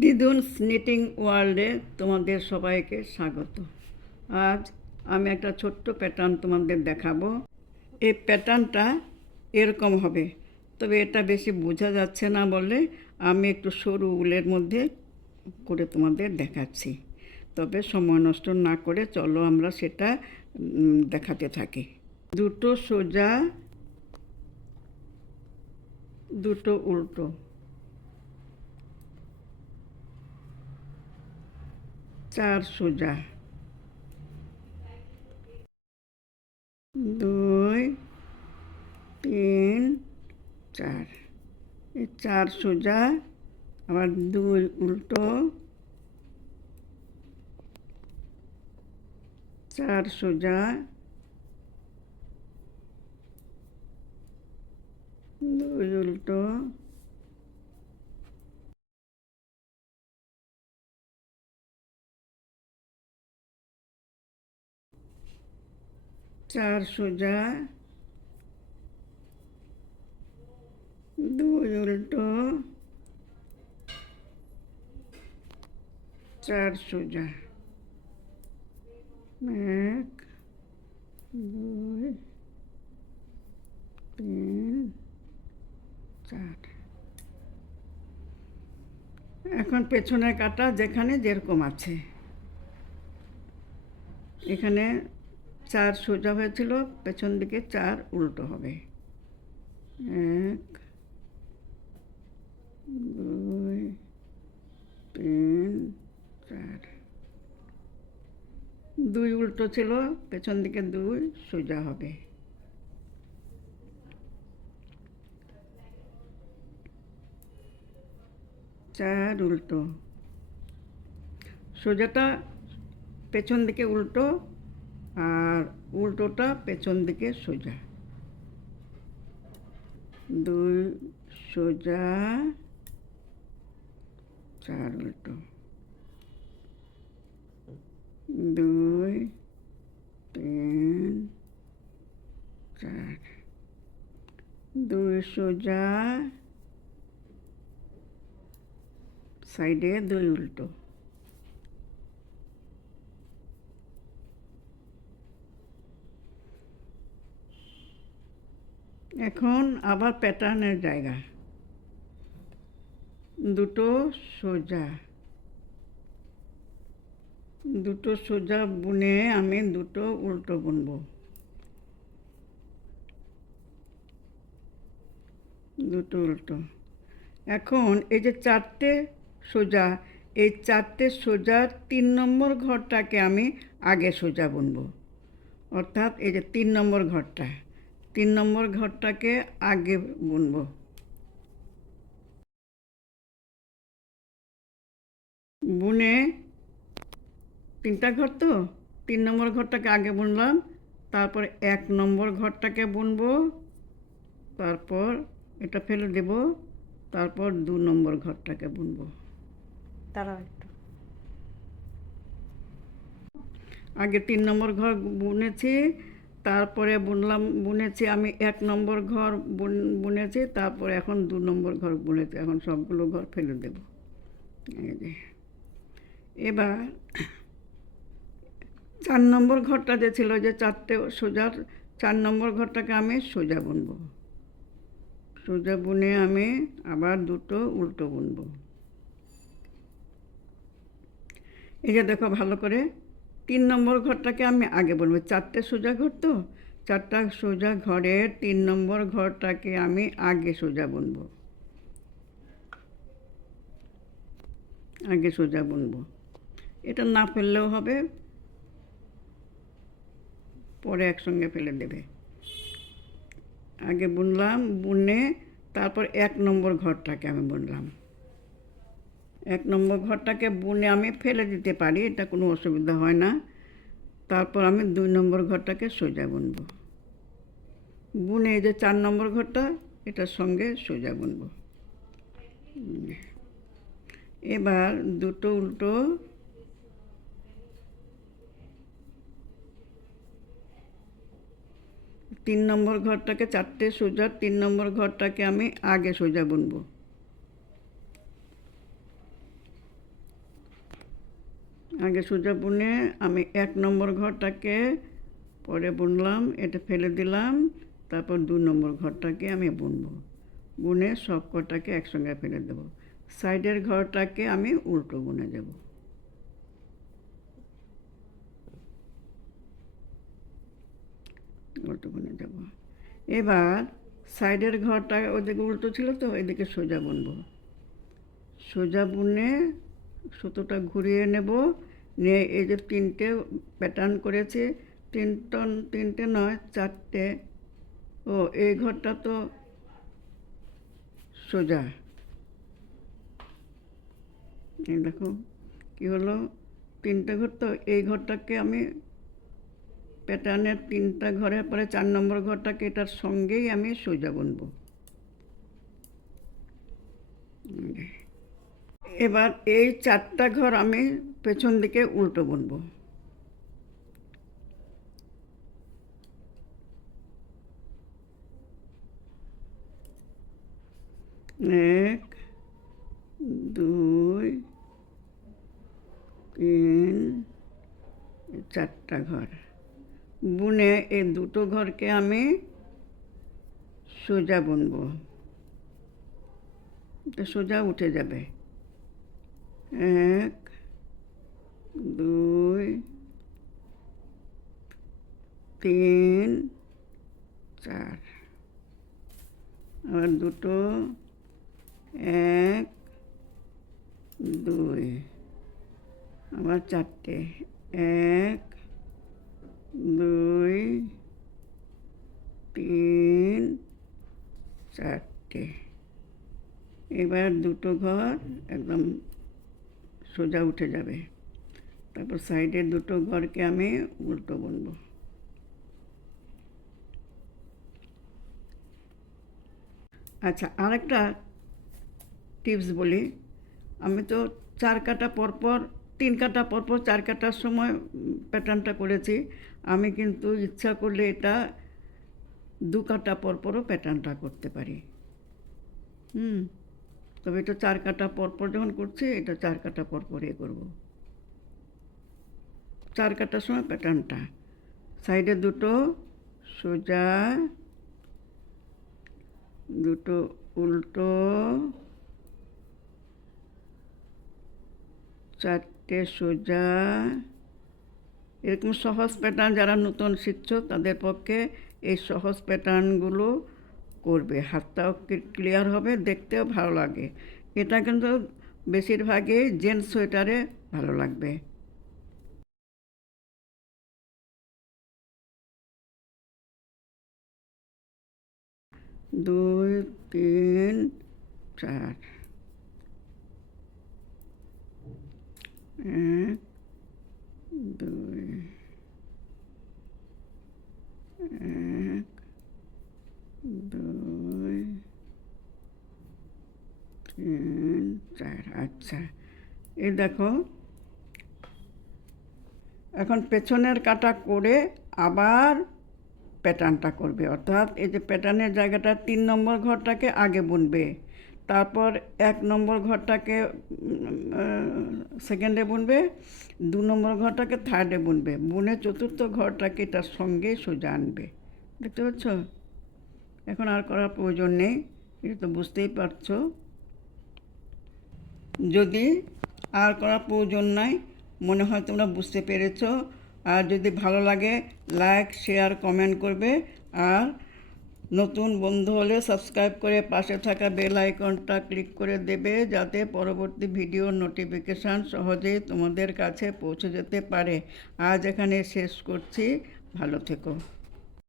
দিদুনস knitting ওয়ার্ল্ডে তোমাদের সবাইকে স্বাগত। আজ আমি একটা ছোট্ট প্যাটার্ন তোমাদের দেখাবো। এই প্যাটার্নটা এরকম হবে, তবে এটা বেশি বোঝা যাচ্ছে না বলে আমি একটু সরু উলের মধ্যে করে তোমাদের দেখাচ্ছি। তবে সময় নষ্ট না করে চলো আমরা সেটা দেখাতে থাকি। দুটো সোজা, দুটো উল্টো, চার সোজা, দুই, তিন, চার, এই চার সোজা, আবার দুই উল্টো, চার সোজা, দুই উল্টো, চার সোজা, দুই উল্টো, চার সোজা, এক, দুই, তিন, চার। এখন পেছনের কাটা যেখানে যেরকম আছে, এখানে চার সোজা হয়েছিল, পেছন দিকে চার উল্টো হবে। এক, দুই, তিন, চার। দুই উল্টো ছিল, পেছন দিকে দুই সোজা হবে। চার উল্টো, সোজাটা পেছন দিকে উল্টো আর উল্টোটা পেছন দিকে সোজা। দুই সোজা, চার উল্টো, দুই, তিন, চার, দুই সোজা, সাইডে দুই উল্টো। এখন আবার প্যাটার্নের জায়গা, দুটো সোজা, দুটো সোজা বুনে আমি দুটো উল্টো বুনবো। দুটো উল্টো। এখন এই যে চারটে সোজা, এই চারটে সোজার 3 নম্বর ঘরটাকে আমি আগে সোজা বুনবো। অর্থাৎ এই যে 3 নম্বর ঘরটা, 3 নম্বর ঘরটাকে আগে বুনবো। বুনে 3টা ঘর তো, 3 নম্বর ঘরটাকে আগে বুনলাম, তারপর 1 নম্বর ঘরটাকে বুনবো, তারপর এটা ফেলে দেব, তারপর 2 নম্বর ঘরটাকে বুনবো। দাঁড়াও একটু। আগে 3 নম্বর ঘর বুনেছি, তারপরে বুনেছি আমি 1 নম্বর ঘর বুনেছি, তারপরে এখন 2 নম্বর ঘর বুনেছি। এখন সবগুলো ঘর ফেলে দেব। এই যে এবার 4 নম্বর ঘরটা যে ছিল, যে চারটে সোজার 4 নম্বর ঘরটাকে আমি সোজা বুনবো। সোজা বুনে আমি আবার দুটো উল্টো বুনবো। এই যে দেখো ভালো করে, 3 নম্বর ঘরটাকে আমি আগে বুনবো। 4টে সোজা ঘর তো, 4টা সোজা ঘরের 3 নম্বর ঘরটাকে আমি আগে সোজা বুনবো। আগে সোজা বুনবো। এটা না ফেললেও হবে, পরে একসঙ্গে ফেলে দেবে। আগে বুনলাম, বুনে তারপর 1 নম্বর ঘরটাকে আমি বুনলাম। 1 নম্বর ঘরটাকে বুনে আমি ফেলে দিতে পারি, এটা কোনো অসুবিধা হয় না। তারপর আমি 2 নম্বর ঘরটাকে সোজা বুনবো। বুনে এই যে 4 নম্বর ঘরটা, এটার সঙ্গে সোজা বুনবো। এবার দুটো উল্টো, 3 নম্বর ঘরটাকে, 4টে সোজা 3 নম্বর ঘরটাকে আমি আগে সোজা বুনবো। আগে সোজা বুনে আমি 1 নম্বর ঘরটাকে পরে বুনলাম, এটা ফেলে দিলাম, তারপর 2 নম্বর ঘরটাকে আমি বুনবো, বুনে সব কটাকে একসঙ্গে ফেলে দেবো। সাইডের ঘরটাকে আমি উল্টো বুনে দেব। উল্টো বুনে দেব। এবার সাইডের ঘরটা ওদিকে উল্টো ছিল তো, এদিকে সোজা বুনবো। সোজা বুনে সুতোটা ঘুরিয়ে নেব, নিয়ে এই যে 3টে প্যাটার্ন করেছি, 3টে নয় 4টে। ও এই ঘরটা তো সোজা, এই দেখো কী হলো, 3টে ঘর তো, এই ঘরটাকে আমি প্যাটার্নের 3টা ঘরের পরে 4 নম্বর ঘরটাকে এটার সঙ্গেই আমি সোজা বুনবো। এবার এই 4টা ঘর আমি পেছন দিকে উল্টো বুনবো। এক, 2, 3, 4টা ঘর বুনে এই 2টো ঘরকে আমি সোজা বুনবো, এটা সোজা উঠে যাবে। 1, 2, 3, 4, আবার 2টো, 1, 2, আবার 4টে, 1, 2, 3, 4টে। এবার 2টো ঘর একদম সোজা উঠে যাবে, তারপর সাইডের 2টো ঘরকে আমি উল্টো বুনবো। আচ্ছা, আরেকটা টিপস বলি, আমি তো 4 কাটা পরপর 3 কাটা পরপর 4 কাটার সময় প্যাটার্নটা করেছি, আমি কিন্তু ইচ্ছা করলে এটা 2 কাটা পরপরও প্যাটার্নটা করতে পারি। তবে এটা 4 কাটা পরপর যখন করছি, এটা 4 কাটা পরপরই করব। 4 কাটার সময় প্যাটার্নটা সাইডে 2টো সোজা, 2টো উল্টো, 4টে সোজা। এরকম সহজ প্যাটার্ন যারা নতুন শিখছো তাদের পক্ষে এই সহজ প্যাটার্নগুলো করবে, হাতটাও ক্লিয়ার হবে, দেখতেও ভালো লাগে। এটা কিন্তু বেশিরভাগই জেন্টস সোয়েটারে ভালো লাগবে। 2, 3, 4, 1, 2, 1, 2, 3, 4। আচ্ছা, এই দেখো এখন পেছনের কাটা করে আবার প্যাটার্নটা করবে, অর্থাৎ এই যে প্যাটার্নের জায়গাটা 3 নম্বর ঘরটাকে আগে বুনবে, তারপর 1 নম্বর ঘরটাকে সেকেন্ডে বুনবে, 2 নম্বর ঘরটাকে থার্ডে বুনবে, বুনে 4র্থ ঘরটাকে এটার সঙ্গে সোজা আনবে। দেখতে পাচ্ছ? এখন আর করার প্রয়োজন নেই, এটা তো বুঝতেই পারছো। যদি আর করার প্রয়োজন নাই মনে হয় তোমরা বুঝতে পেরেছো, আর যদি ভালো লাগে লাইক, শেয়ার, কমেন্ট করবে, আর নতুন বন্ধু হলে সাবস্ক্রাইব করে পাশে থাকা বেল আইকনটা ক্লিক করে দেবে, যাতে পরবর্তী ভিডিওর নোটিফিকেশান সহজেই তোমাদের কাছে পৌঁছে যেতে পারে। আজ এখানে শেষ করছি, ভালো থেকো।